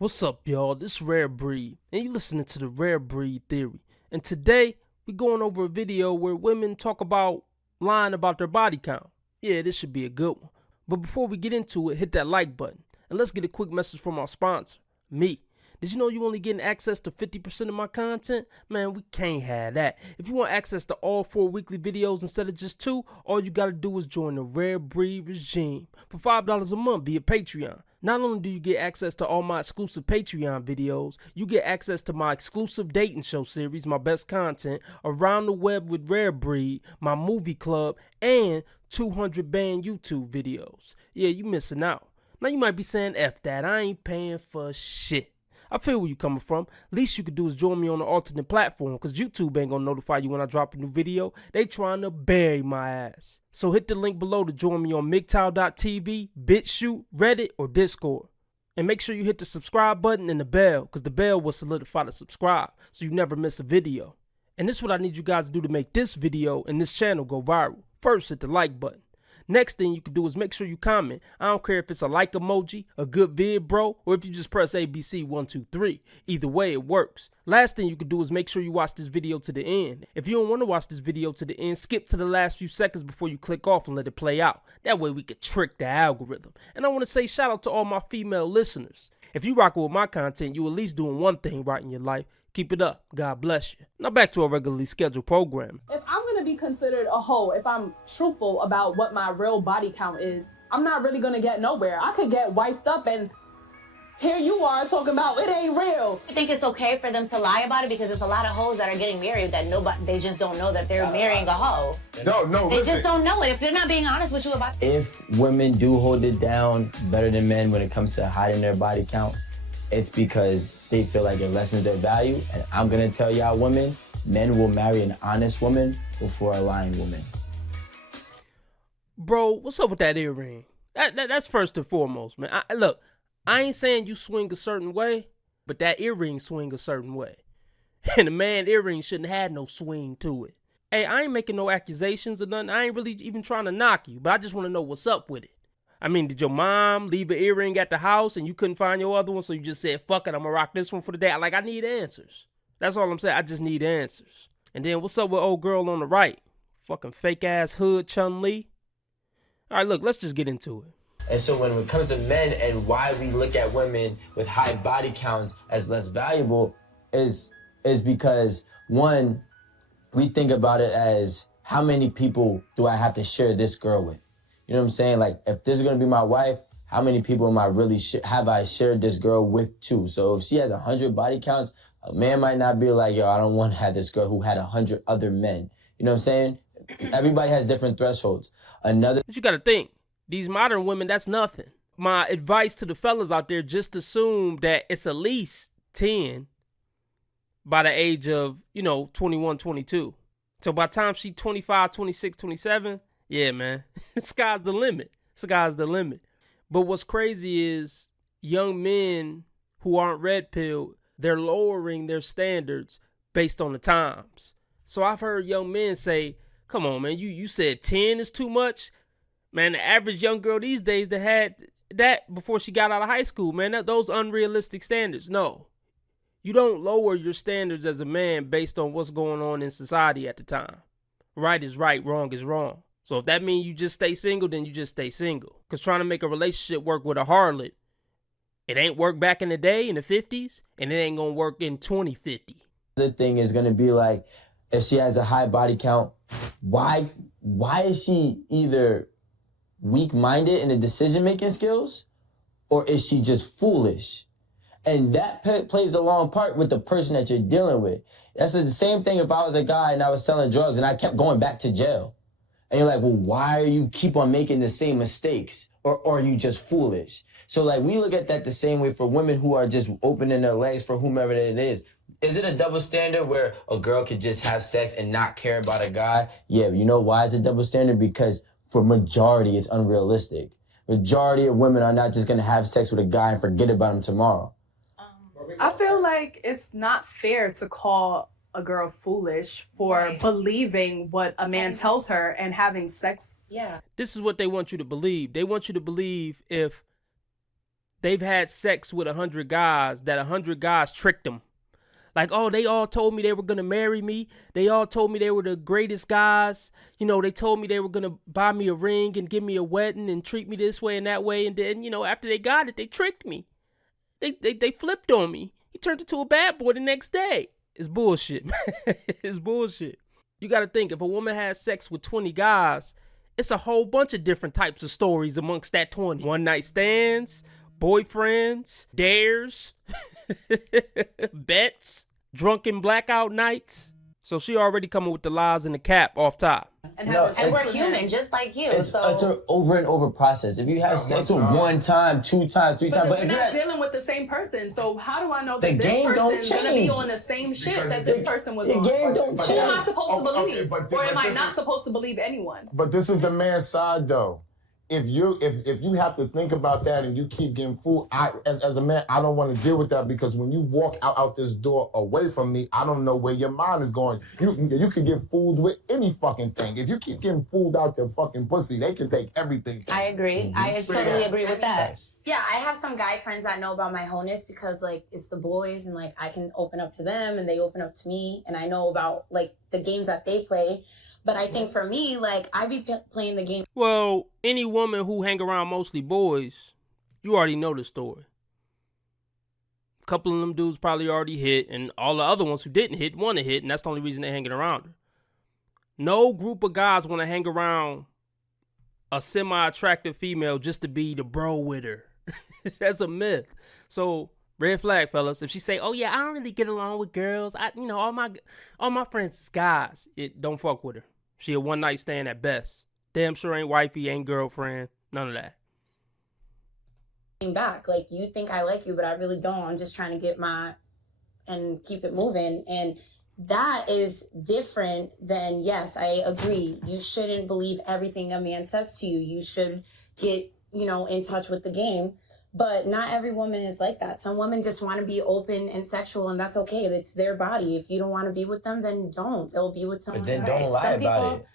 What's up, y'all? This Rare Breed, and you listening to the Rare Breed Theory. And today, we going over a video where women talk about lying about their body count. Yeah, this should be a good one. But before we get into it, hit that like button. And let's get a quick message from our sponsor, me. Did you know you only getting access to 50% of my content? Man, we can't have that. If you want access to all 4 weekly videos instead of just 2, all you gotta do is join the Rare Breed regime for $5 a month via Patreon. Not only do you get access to all my exclusive Patreon videos, you get access to my exclusive dating show series, my best content, Around the Web with Rare Breed, my movie club, and 200 banned YouTube videos. Yeah, you missing out. Now you might be saying, F that, I ain't paying for shit. I feel where you coming from. Least you could do is join me on an alternate platform, because YouTube ain't gonna notify you when I drop a new video. They trying to bury my ass. So hit the link below to join me on MGTOW.tv, BitChute, Reddit, or Discord. And make sure you hit the subscribe button and the bell, because the bell will solidify the subscribe, so you never miss a video. And this is what I need you guys to do to make this video and this channel go viral. First, hit the like button. Next thing you can do is make sure you comment. I don't care if it's a like emoji, a good vid, bro, or if you just press ABC 1, 2, 3. Either way, it works. Last thing you can do is make sure you watch this video to the end. If you don't want to watch this video to the end, skip to the last few seconds before you click off and let it play out. That way we could trick the algorithm. And I want to say shout out to all my female listeners. If you rockin' with my content, you at least doing one thing right in your life. Keep it up. God bless you. Now back to our regularly scheduled program. If I'm going to be considered a hoe, if I'm truthful about what my real body count is, I'm not really going to get nowhere. I could get wiped up and here you are talking about it ain't real. I think it's okay for them to lie about it because there's a lot of hoes that are getting married that they just don't know that they're marrying a hoe. No, They just don't know it if they're not being honest with you about it. If women do hold it down better than men when it comes to hiding their body count, it's because they feel like it lessens their value. And I'm gonna tell y'all women, men will marry an honest woman before a lying woman. Bro, what's up with that earring? That's first and foremost, man. Look, I ain't saying you swing a certain way, but that earring swing a certain way. And a man earring shouldn't have no swing to it. Hey, I ain't making no accusations or nothing. I ain't really even trying to knock you, but I just want to know what's up with it. I mean, did your mom leave an earring at the house and you couldn't find your other one, so you just said, fuck it, I'm gonna rock this one for the day? I need answers. That's all I'm saying. I just need answers. And then what's up with old girl on the right? Fucking fake ass hood Chun-Li. All right, look, let's just get into it. And so when it comes to men and why we look at women with high body counts as less valuable is because, one, we think about it as how many people do I have to share this girl with? You know what I'm saying? Like, if this is going to be my wife, how many people am I really have I shared this girl with too? So if she has 100 body counts, a man might not be like, yo, I don't want to have this girl who had 100 other men. You know what I'm saying? Everybody has different thresholds. But you got to think, these modern women, that's nothing. My advice to the fellas out there, just assume that it's at least 10 by the age of, 21, 22. So by the time she 25, 26, 27, yeah, man, sky's the limit. Sky's the limit. But what's crazy is young men who aren't red pilled, they're lowering their standards based on the times. So I've heard young men say, come on, man, you said 10 is too much? Man, the average young girl these days that had that before she got out of high school, man, those unrealistic standards. No, you don't lower your standards as a man based on what's going on in society at the time. Right is right, wrong is wrong. So if that means you just stay single, then you just stay single. Because trying to make a relationship work with a harlot, it ain't worked back in the day, in the 50s, and it ain't going to work in 2050. The thing is going to be like, if she has a high body count, why is she either weak-minded in the decision-making skills, or is she just foolish? And that plays a long part with the person that you're dealing with. That's the same thing if I was a guy and I was selling drugs and I kept going back to jail. And you're like, well, why are you keep on making the same mistakes? Or are you just foolish? So like, we look at that the same way for women who are just opening their legs for whomever it is. Is it a double standard where a girl could just have sex and not care about a guy? Yeah, you know why it's a double standard? Because for majority, it's unrealistic. Majority of women are not just gonna have sex with a guy and forget about him tomorrow. I feel like it's not fair to call a girl foolish for believing what a man tells her and having sex. Yeah. This is what they want you to believe. They want you to believe if they've had sex with 100 guys, that 100 guys tricked them. Like, oh, they all told me they were going to marry me. They all told me they were the greatest guys. You know, they told me they were going to buy me a ring and give me a wedding and treat me this way and that way. And then, you know, after they got it, they tricked me. They flipped on me. He turned into a bad boy the next day. It's bullshit, man. It's bullshit. You got to think, if a woman has sex with 20 guys, it's a whole bunch of different types of stories amongst that 20. One night stands, boyfriends, dares, bets, drunken blackout nights. So she already coming with the lies and the cap off top. And we're human, just like you. It's an over and over process. If you have sex with one time, 2 times, 3 times, but we're not dealing with the same person. So how do I know that this person's gonna be on the same shit that this person was on? The game don't change. Who am I supposed to believe, or am I not supposed to believe anyone? But this is the man's side, though. If you have to think about that and you keep getting fooled, as a man, I don't want to deal with that, because when you walk out this door away from me, I don't know where your mind is going. You can get fooled with any fucking thing. If you keep getting fooled out their fucking pussy, they can take everything. I agree. I totally agree with that. Yeah, I have some guy friends that know about my wholeness because, like, it's the boys and, like, I can open up to them and they open up to me, and I know about, like, the games that they play. But I think for me, like, I be playing the game. Well, any woman who hang around mostly boys, you already know the story. A couple of them dudes probably already hit, and all the other ones who didn't hit want to hit, and that's the only reason they're hanging around her. No group of guys want to hang around a semi-attractive female just to be the bro with her. That's a myth. So, red flag, fellas. If she say, "Oh yeah, I don't really get along with girls. All my friends is guys," don't fuck with her. She a one night stand at best. Damn sure ain't wifey, ain't girlfriend, none of that. Back, like, you think I like you, but I really don't. I'm just trying to get and keep it moving, and that is different than, yes, I agree. You shouldn't believe everything a man says to you. You should get, in touch with the game. But not every woman is like that. Some women just want to be open and sexual, and that's okay. It's their body. If you don't want to be with them, then don't. They'll be with someone. But then don't lie about it.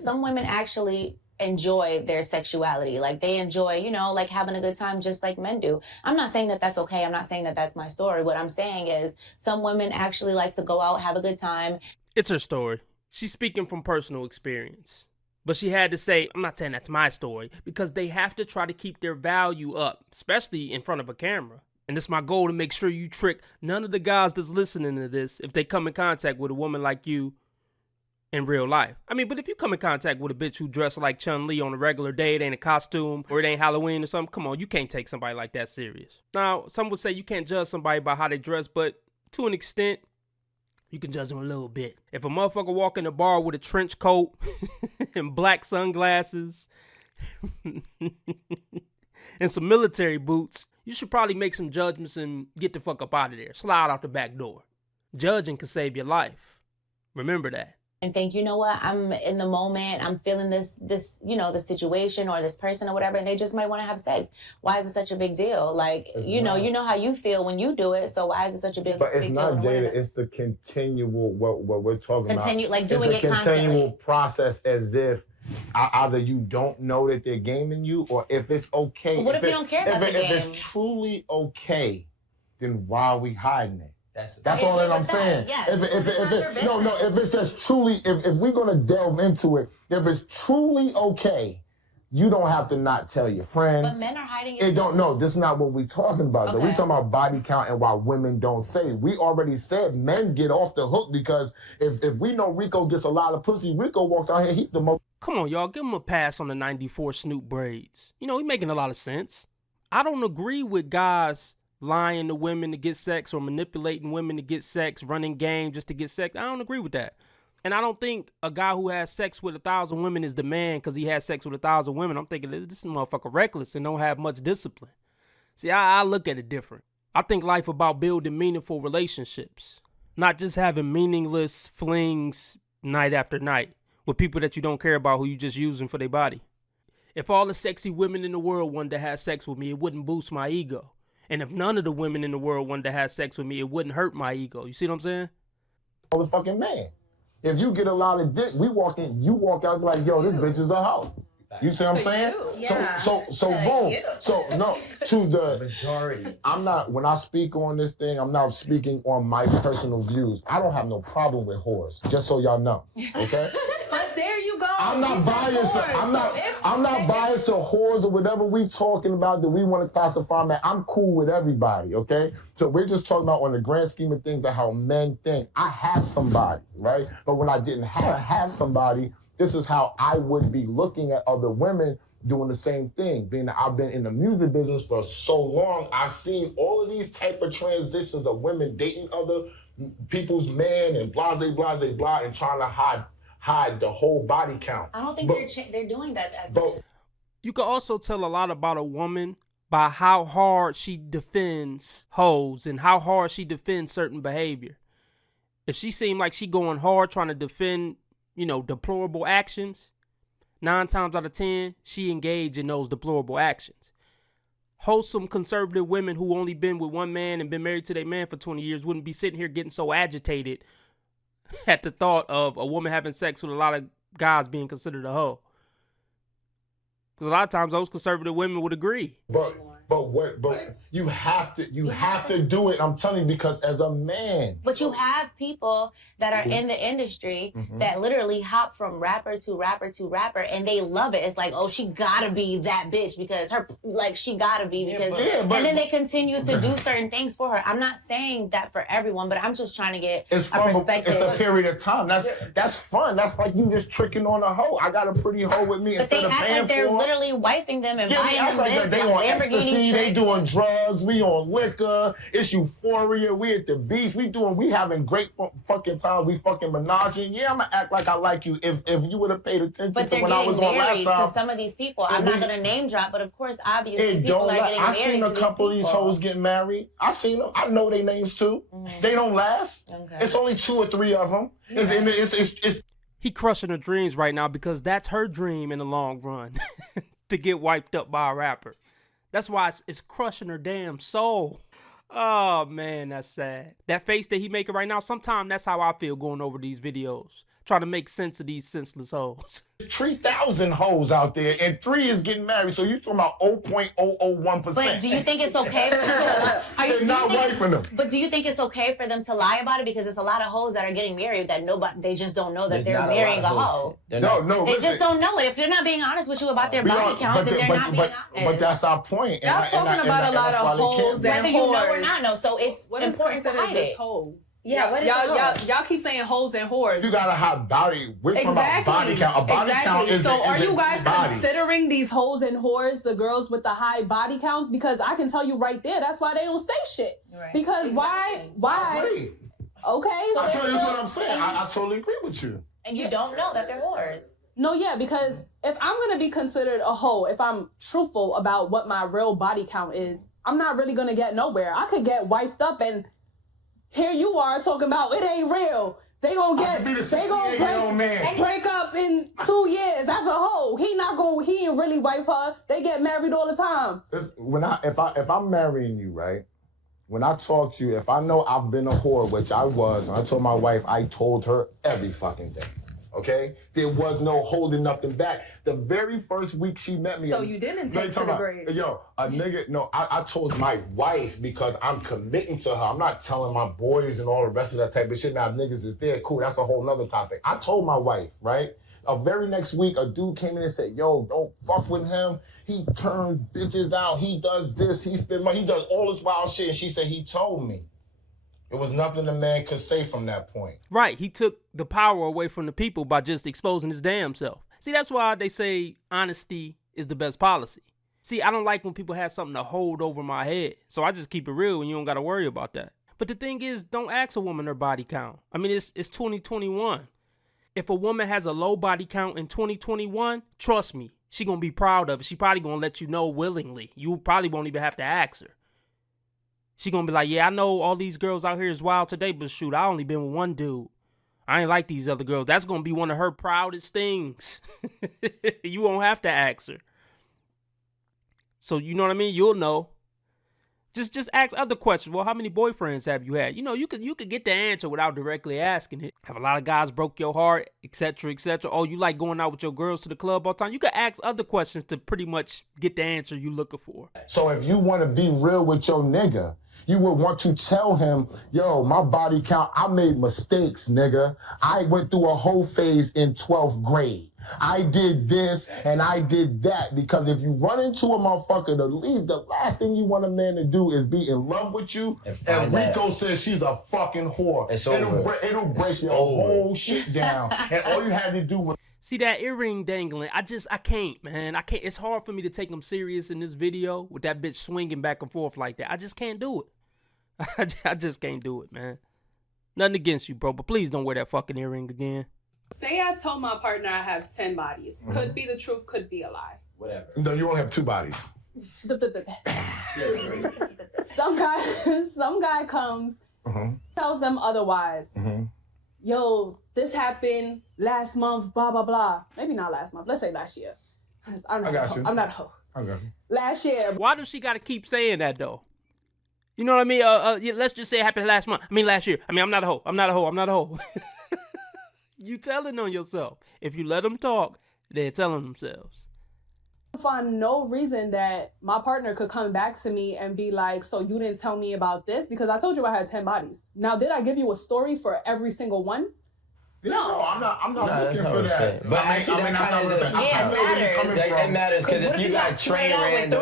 Some women actually enjoy their sexuality. Like, they enjoy, like, having a good time just like men do. I'm not saying that that's okay. I'm not saying that that's my story. What I'm saying is some women actually like to go out, have a good time. It's her story. She's speaking from personal experience. But she had to say, I'm not saying that's my story, because they have to try to keep their value up, especially in front of a camera. And it's my goal to make sure you trick none of the guys that's listening to this if they come in contact with a woman like you in real life. I mean, but if you come in contact with a bitch who dressed like Chun-Li on a regular day, it ain't a costume, or it ain't Halloween or something, come on, you can't take somebody like that serious. Now, some would say you can't judge somebody by how they dress, but to an extent, you can judge them a little bit. If a motherfucker walk in the bar with a trench coat and black sunglasses and some military boots, you should probably make some judgments and get the fuck up out of there. Slide out the back door. Judging can save your life. Remember that. And think, you know what, I'm in the moment, I'm feeling this, the situation or this person or whatever, and they just might want to have sex. Why is it such a big deal? Like, you know how you feel when you do it, so why is it such a big deal? But it's not, Jada, it's the continual, what we're talking about. Like doing it constantly. It's the continual process, as if either you don't know that they're gaming you, or if it's okay. But what if you don't care about the game? If it's truly okay, then why are we hiding it? That's all that I'm saying. Yes. If it's just truly, if we're gonna delve into it, if it's truly okay, you don't have to not tell your friends. But men are hiding it. No, this is not what we're talking about, though. We're talking about body count and why women don't say. We already said men get off the hook, because if we know Rico gets a lot of pussy, Rico walks out here, he's the most. Come on, y'all, give him a pass on the 94 Snoop braids. He's making a lot of sense. I don't agree with guys lying to women to get sex or manipulating women to get sex, running game just to get sex. I don't agree with that. And I don't think a guy who has sex with 1,000 women is the man because he has sex with 1,000 women. I'm thinking this motherfucker reckless and don't have much discipline. See, I look at it different. I think life about building meaningful relationships, not just having meaningless flings night after night with people that you don't care about, who you just using for their body. If all the sexy women in the world wanted to have sex with me, it wouldn't boost my ego. And if none of the women in the world wanted to have sex with me, it wouldn't hurt my ego. You see what I'm saying? Motherfucking man. If you get a lot of dick, you walk out like, yo, this bitch is a hoe. You see what I'm saying? Yeah. So To boom. you. So no, to the Majority. I'm not, when I speak on this thing, I'm not speaking on my personal views. I don't have no problem with whores, just so y'all know, okay? But there you go. I'm not He said biased. whores. I'm not biased to whores or whatever we talking about that we want to classify, man. I'm cool with everybody, okay? So we're just talking about on the grand scheme of things and how men think. I have somebody, right? But when I didn't have somebody, this is how I would be looking at other women doing the same thing. Being that I've been in the music business for so long, I've seen all of these type of transitions of women dating other people's men and blah, blah, blah, blah, and trying to hide the whole body count. I don't think they're doing that as But You can also tell a lot about a woman by how hard she defends hoes and how hard she defends certain behavior. If she seemed like she going hard trying to defend, deplorable actions, 9 times out of 10, she engaged in those deplorable actions. Wholesome conservative women who only been with one man and been married to their man for 20 years wouldn't be sitting here getting so agitated at the thought of a woman having sex with a lot of guys being considered a hoe. Because a lot of times those conservative women would agree. But you have to do it. I'm telling you, because as a man. But you have people that are in the industry that literally hop from rapper to rapper to rapper, and they love it. It's like, oh, she gotta be that bitch because she gotta be because, and then they continue to do certain things for her. I'm not saying that for everyone, but I'm just trying to get a perspective. It's a period of time. That's fun. That's like you just tricking on a hoe. I got a pretty hoe with me. But they act like they're literally wifing them and buying them this, they on ecstasy. They doing drugs. We on liquor. It's euphoria. We at the beach. We having great fucking time. We fucking menaging. Yeah, I'm gonna act like I like you if you would have paid attention but to when I was on last time. But they're getting married to some of these people. I'm not gonna name drop, but of course, obviously, people are getting married. I seen a couple of these hoes getting married. I seen them. I know their names too. They don't last. Okay. It's only 2 or 3 of them. It's He crushing her dreams right now because that's her dream in the long run, to get wiped up by a rapper. That's why it's crushing her damn soul. Oh, man, that's sad. That face that he making right now, sometimes that's how I feel going over these videos, trying to make sense of these senseless hoes. 3,000 hoes out there, and 3 is getting married. So you talking about 0.001%. But do you think it's okay for them? They're not wifing them. But do you think it's okay for them to lie about it? Because there's a lot of hoes that are getting married that they just don't know that they're marrying a hoe. No, they just don't know it. If they're not being honest with you about their body count, then they're not being honest. But that's our point. Y'all talking about a lot of hoes and whether you know or whores. not know. So it's important to hide it. Yeah, what is y'all keep saying hoes and whores. You got a hot body. We're talking about body count. A body count is so are you guys body. considering these hoes and whores the girls with the high body counts? Because I can tell you right there, that's why they don't say shit. Right. Because why? I agree. Okay. So that's what I'm saying. I totally agree with you. And you don't know that they're whores. No, yeah, because if I'm going to be considered a hoe, if I'm truthful about what my real body count is, I'm not really going to get nowhere. I could get wiped up and here you are talking about it ain't real. They gonna break up in 2 years. That's a hoe. He ain't really wipe her. They get married all the time. If I'm marrying you, right? When I talk to you, if I know I've been a whore, which I was, and I told my wife, I told her every fucking thing. Okay? There was no holding nothing back. The very first week she met me. So you didn't take to the grave. Yo, a nigga, no, I told my wife because I'm committing to her. I'm not telling my boys and all the rest of that type of shit. Now, if niggas is there, cool, that's a whole nother topic. I told my wife, right? A very next week, a dude came in and said, yo, don't fuck with him. He turns bitches out. He does this. He spend money. He does all this wild shit. And she said, he told me. It was nothing a man could say from that point. Right. He took the power away from the people by just exposing his damn self. See, that's why they say honesty is the best policy. See, I don't like when people have something to hold over my head. So I just keep it real and you don't got to worry about that. But the thing is, don't ask a woman her body count. I mean, it's 2021. If a woman has a low body count in 2021, trust me, she going to be proud of it. She probably going to let you know willingly. You probably won't even have to ask her. She gonna be like, yeah, I know all these girls out here is wild today, but shoot, I only been with one dude. I ain't like these other girls. That's gonna be one of her proudest things. You won't have to ask her. So you know what I mean? You'll know. Just ask other questions. Well, how many boyfriends have you had? You know, you could get the answer without directly asking it. Have a lot of guys broke your heart, etc., etc. Oh, you like going out with your girls to the club all the time? You could ask other questions to pretty much get the answer you looking for. So if you want to be real with your nigga, you would want to tell him, yo, my body count, I made mistakes, nigga. I went through a whole phase in 12th grade. I did this and I did that, because if you run into a motherfucker to leave, the last thing you want a man to do is be in love with you. And Rico says she's a fucking whore. It'll break your whole shit down. And all you had to do was... See that earring dangling? I can't, man. I can't. It's hard for me to take him serious in this video with that bitch swinging back and forth like that. I just can't do it. I just can't do it, man. Nothing against you, bro, but please don't wear that fucking earring again. Say I told my partner I have 10 bodies. Could be the truth, could be a lie. Whatever. No, you only have 2 bodies. Some guy comes, tells them otherwise. Yo, this happened last month, blah, blah, blah. Maybe not last month. Let's say last year. I got you. I'm not a hoe. I got you. Last year. Why does she got to keep saying that, though? You know what I mean? Yeah, let's just say it happened last month. Last year. I'm not a hoe. I'm not a hoe. I'm not a hoe. You telling on yourself. If you let them talk, they're telling themselves. I find no reason that my partner could come back to me and be like, so you didn't tell me about this? Because I told you I had 10 bodies. Now, did I give you a story for every single one? No, I'm not looking for that. But I see that kind of it matters because if you got train random,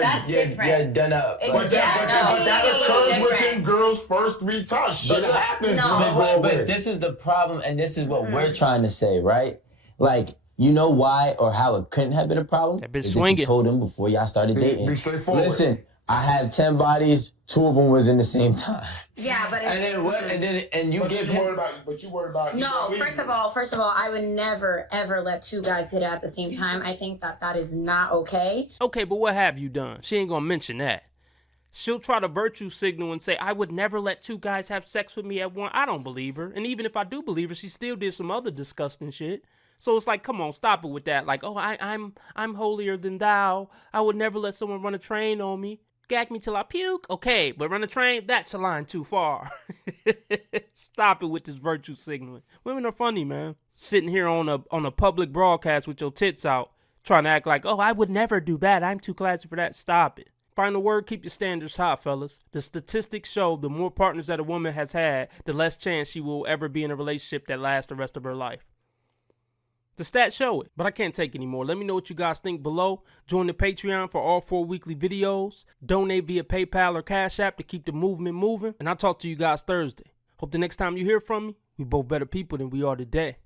That's different. You're done up. But that occurs within girls' first 3 times. Shit happens when they go away. But this is the problem, and this is what we're trying to say, right? Like, you know why or how it couldn't have been a problem? That bitch swinging. You told him before y'all started dating. Be straightforward. Listen, I have 10 bodies. 2 of them was in the same time. Yeah, but it's... And then what? And you give him... But you worried about... No, first of all, I would never, ever let 2 guys hit it at the same time. I think that is not okay. Okay, but what have you done? She ain't gonna mention that. She'll try to virtue signal and say, I would never let 2 guys have sex with me at one. I don't believe her. And even if I do believe her, she still did some other disgusting shit. So it's like, come on, stop it with that. Like, oh, I'm holier than thou. I would never let someone run a train on me. Gag me till I puke. Okay, but run a train, that's a line too far. Stop it with this virtue signaling. Women are funny, man. Sitting here on a public broadcast with your tits out, trying to act like, oh, I would never do that. I'm too classy for that. Stop it. Final word, keep your standards high, fellas. The statistics show the more partners that a woman has had, the less chance she will ever be in a relationship that lasts the rest of her life. The stats show it, but I can't take anymore. Let me know what you guys think below. Join the Patreon for all 4 weekly videos. Donate via PayPal or Cash App to keep the movement moving. And I'll talk to you guys Thursday. Hope the next time you hear from me, we both better people than we are today.